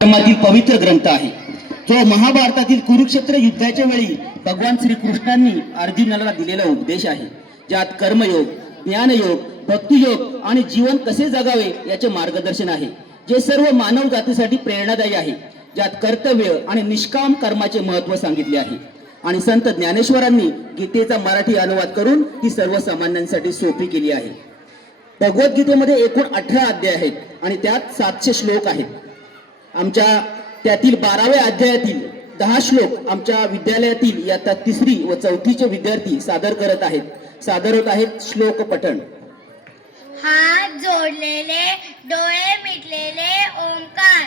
धर्मातील पवित्र ग्रंथ आहे, जो महाभारतातील कुरुक्षेत्र युद्धाच्या वेळी भगवान श्रीकृष्णांनी अर्जुनाला दिलेला उपदेश आहे, ज्यात कर्मयोग, ज्ञानयोग, भक्तियोग आणि जीवन कसे जगावे याचे मार्गदर्शन आहे, जे सर्व मानव जातीसाठी प्रेरणादायी आहे, ज्यात कर्तव्य आणि निष्काम कर्माचे महत्त्व सांगितले आहे. आणि संत ज्ञानेश्वरांनी गीतेचा मराठी अनुवाद करून ती सर्वसामान्यांसाठी सोपी केली आहे. भगवद्गीतेमध्ये एकूण 18 अध्याय आहेत आणि त्यात 700 श्लोक आहेत. आमच्या त्यातील 12व्या अध्यायातील 10 श्लोक आमच्या विद्यालयातील इयत्ता 3री व 4थीचे विद्यार्थी सादर होत आहेत. श्लोक पठण. हात जोडलेले, डोळे मिटलेले ओंकार,